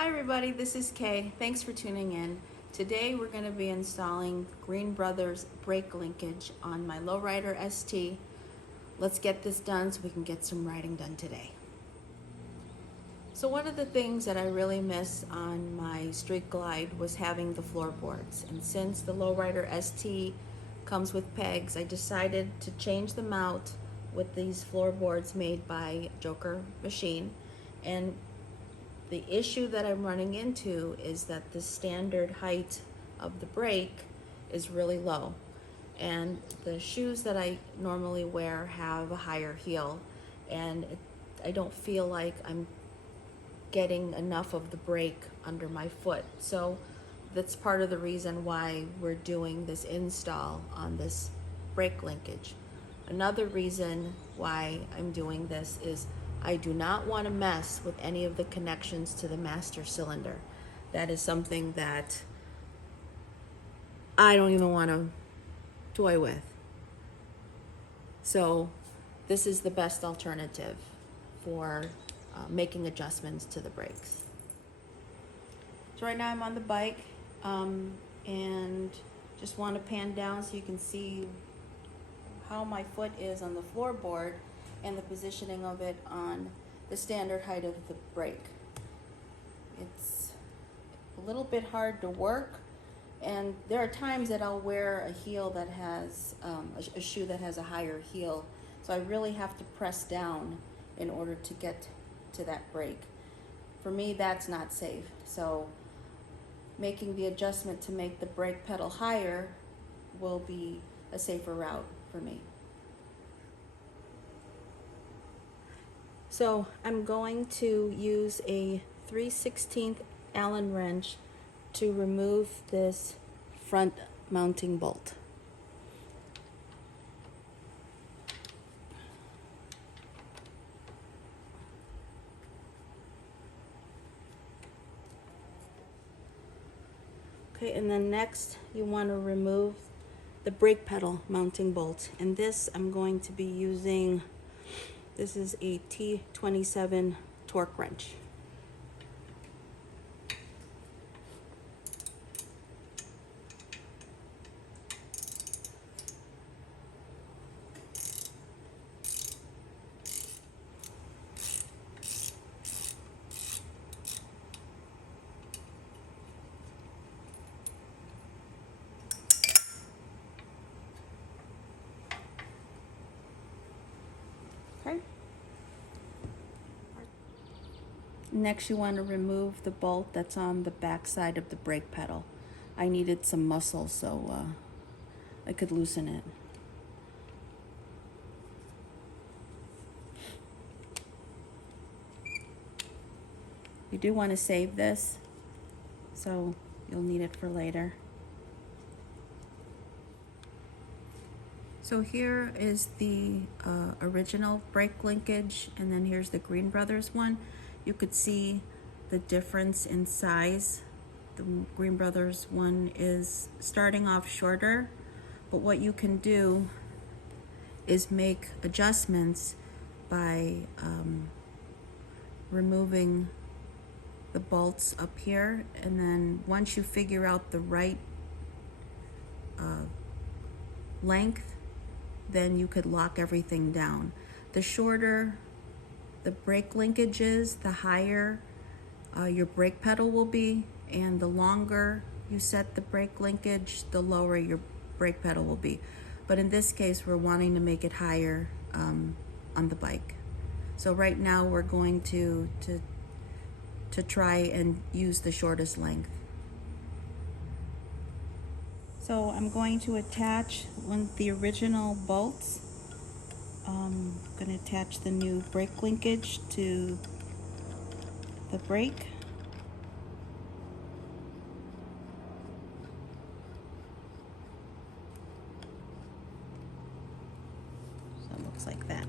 Hi everybody, this is Kay. Thanks for tuning in. Today we're going to be installing Green Brothers brake linkage on my Low Rider ST. Let's get this done so we can get some riding done today. So one of the things that I really miss on my Street Glide was having the floorboards. And since the Low Rider ST comes with pegs, I decided to change them out with these floorboards made by Joker Machine. And the issue that I'm running into is that the standard height of the brake is really low. And the shoes that I normally wear have a higher heel, and I don't feel like I'm getting enough of the brake under my foot. So that's part of the reason why we're doing this install on this brake linkage. Another reason why I'm doing this is I do not want to mess with any of the connections to the master cylinder. That is something that I don't even want to toy with. So this is the best alternative for making adjustments to the brakes. So right now I'm on the bike and just want to pan down so you can see how my foot is on the floorboard and the positioning of it on the standard height of the brake. It's a little bit hard to work, and there are times that I'll wear a heel that has a shoe that has a higher heel, so I really have to press down in order to get to that brake. For me, that's not safe, so making the adjustment to make the brake pedal higher will be a safer route for me. So I'm going to use a 3/16 Allen wrench to remove this front mounting bolt. Okay, and then next you want to remove the brake pedal mounting bolt, and this I'm going to be using. This is a T27 torque wrench. Okay. Next, you want to remove the bolt that's on the back side of the brake pedal. I needed some muscle so I could loosen it. You do want to save this, so you'll need it for later. So here is the original brake linkage, and then here's the Green Brothers one. You could see the difference in size. The Green Brothers one is starting off shorter, but what you can do is make adjustments by removing the bolts up here, and then once you figure out the right length, then you could lock everything down. The shorter the brake linkage is, the higher your brake pedal will be, and the longer you set the brake linkage, the lower your brake pedal will be. But in this case, we're wanting to make it higher on the bike. So right now we're going to try and use the shortest length. So I'm going to attach one of the original bolts. I'm going to attach the new brake linkage to the brake. So it looks like that.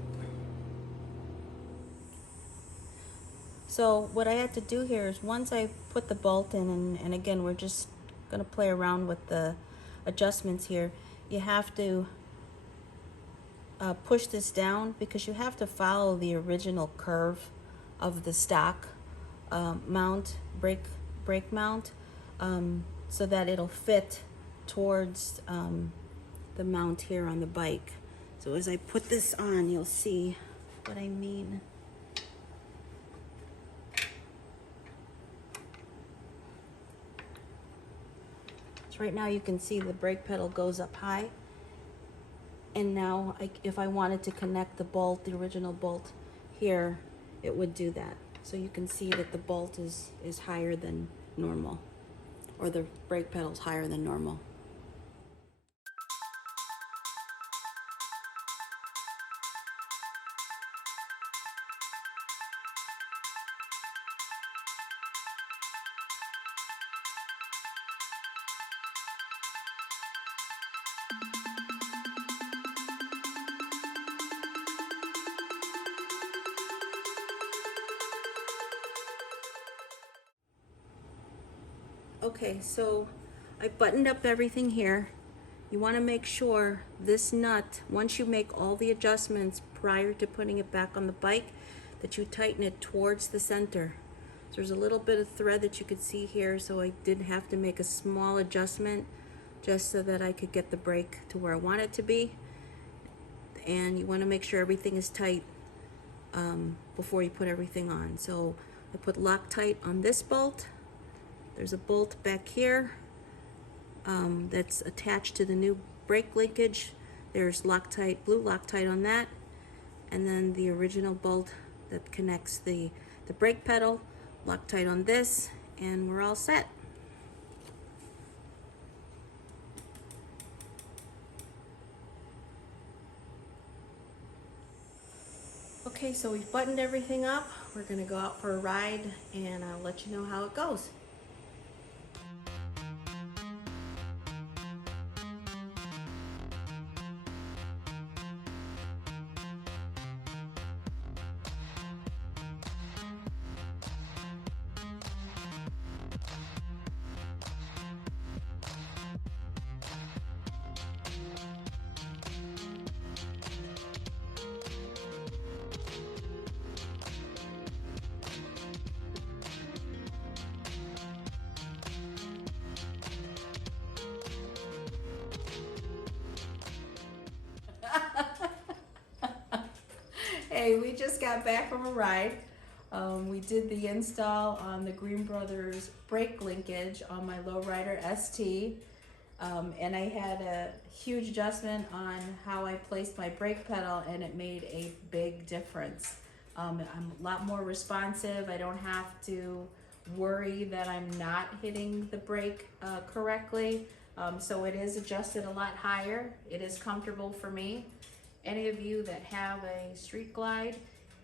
So what I had to do here is once I put the bolt in, and again, we're just going to play around with the adjustments here, you have to push this down because you have to follow the original curve of the stock brake mount, so that it'll fit towards the mount here on the bike. So as I put this on, you'll see what I mean. So right now you can see the brake pedal goes up high, and now if I wanted to connect the bolt, the original bolt here, it would do that. So you can see that the bolt is higher than normal, or the brake pedal's higher than normal. Okay, so I buttoned up everything here. You want to make sure this nut, once you make all the adjustments prior to putting it back on the bike, that you tighten it towards the center. So there's a little bit of thread that you could see here, so I did have to make a small adjustment just so that I could get the brake to where I want it to be. And you want to make sure everything is tight before you put everything on. So I put Loctite on this bolt. There's a bolt back here that's attached to the new brake linkage. There's Loctite, blue Loctite on that, and then the original bolt that connects the brake pedal, Loctite on this, and we're all set. Okay, so we've buttoned everything up. We're gonna go out for a ride, and I'll let you know how it goes. Hey, we just got back from a ride. We did the install on the Green Brothers brake linkage on my Low Rider ST. And I had a huge adjustment on how I placed my brake pedal, and it made a big difference. I'm a lot more responsive. I don't have to worry that I'm not hitting the brake correctly. So it is adjusted a lot higher. It is comfortable for me. Any of you that have a street glide,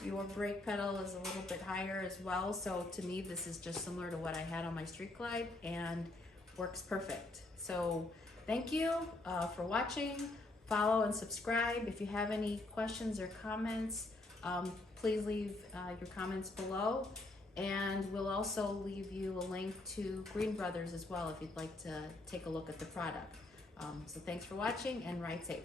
your brake pedal is a little bit higher as well. So to me, this is just similar to what I had on my street glide, and works perfect. So thank you for watching. Follow and subscribe. If you have any questions or comments, please leave your comments below. And we'll also leave you a link to Green Brothers as well if you'd like to take a look at the product. So thanks for watching, and ride safe.